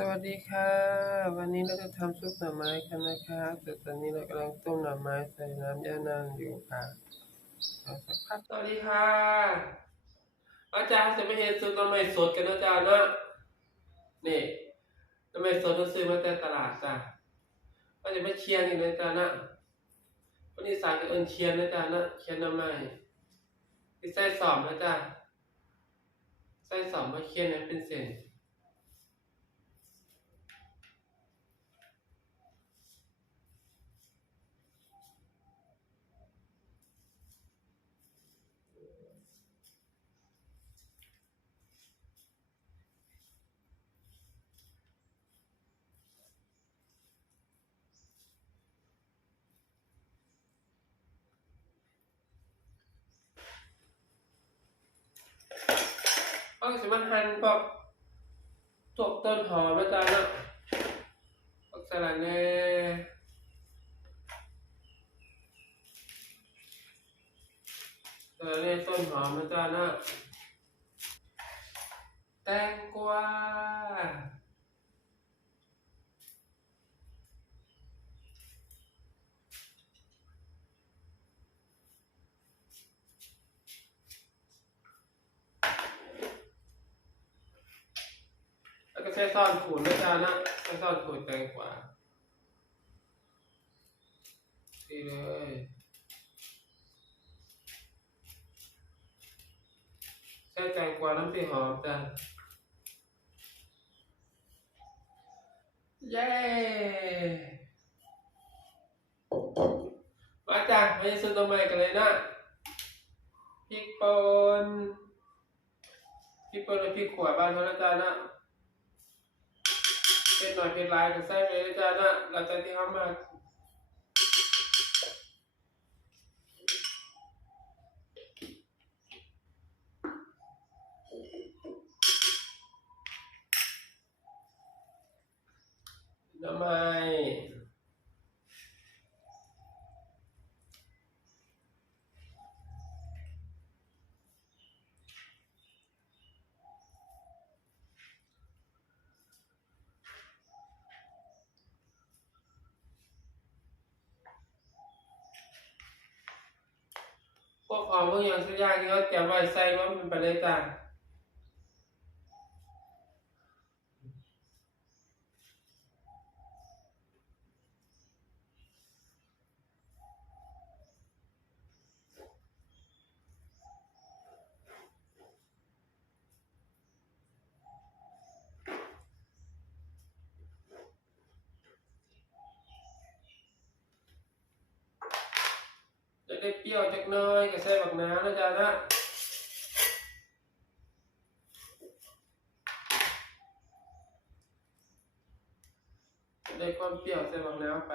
สวัสดีค่ะ วันนี้เราจะทำซุปหน่อไม้กันนะคะแต่ตอนนี้เรากำลังต้มหน่อไม้ใส่น้ำย่านางอยู่ค่ะสักพักสวัสดีค่ะ อาจารย์จะไม่เห็นซุปหน่อไม้สดกันนะอาจารย์นะนี่หน่อไม้สดเราซื้อมาแต่ตลาดจ้ะก็จะไม่เชียนอีกนะอาจารย์นะวันนี้สายก็เอิญเชียนนะอาจารย์นะเชียนหน่อไม้ที่ใส่สอบนะอาจารย์ใส่สอบมาเคียนให้เป็นเส้น ก็สิมันหั่นพวกพวกต้นหอมอาจารย์เนาะพวกสลัดแหน่สลัดแหน่ต้นหอมอาจารย์เนาะแตงกวา ช้ซ่อนขูดอาจารย์เนะใช้ซ่อนขูดแตงกวาดีเลยใช้แตงกวาน้ำพริกหอมจ้ะเย้มาจ้ะมาซื้อตัวใหม่กันเลยนะพริกป่นพริกป่นกับพริกขวดบ้านเขานะจ๊ะนะ เป็นหน่อยเป็นลายก็ใส่ไปเลยจ้ะนะเราจะที่เขามาทำไม พวกของพวกอย่างทุกอย่างที่เขาเตรียมไว้ใส่ว่ามันไปเลยจ้ะ จะได้เปรี้ยวจักน้อยก็ใส่บักน้ำนะจ๊ะนะได้ความเปรี้ยวใส่บักน้ำไป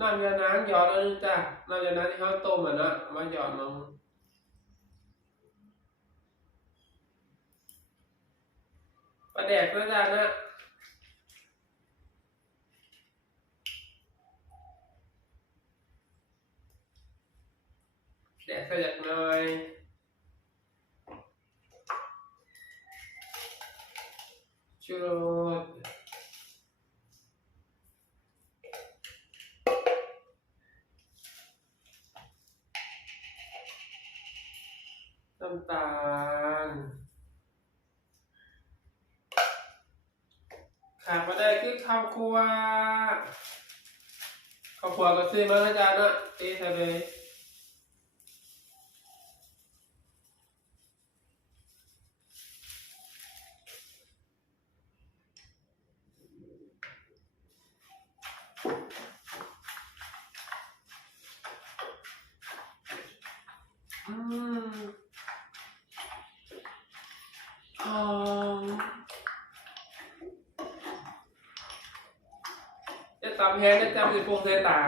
น้ำยาน้ำหยอดแล้วนึงจ้ะน้ำยาน้ำที่เขาต้มอะนะเอามาหยอดลง ปลาแดกด้วยจ้ะนะแดกใส่จากหน่อยชูรสน้ำตาล ขาดมาได้คือข้าวคั่วข้าวคั่วก็ซื้อมาแล้วจ้านะตีใส่เลยอืมหอม จะ ตำแห้งจะจำสิพวงใส่ตา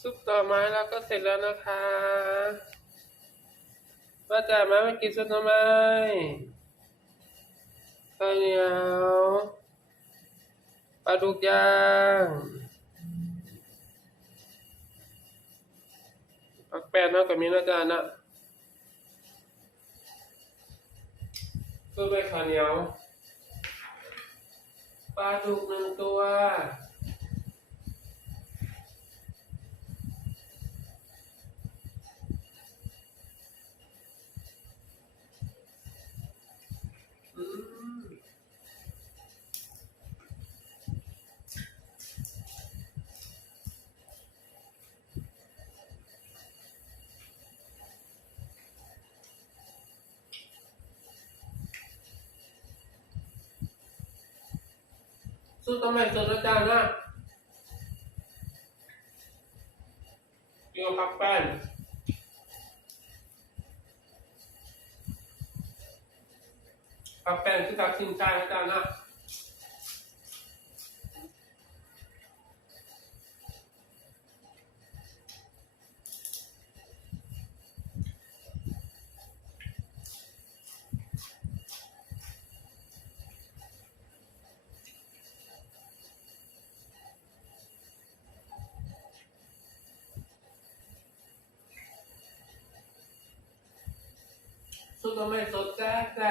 ซุปต่อไม้แล้วก็เสร็จแล้วนะคะมาจ่ามามากินซุปหน่อไม้ข้าวเหนียวปลาดุกย่างปักแป้นเท่ากับมีนะจ๊ะนะก็ไปข้าวเหนียวปลาดุกหนึ่งตัว สู้องไมสดอาจารย์นะกินกับผักแป้นพักแป้นคือผักชินใจนะจารย์นะ ทำไมสดแซ่บแซ่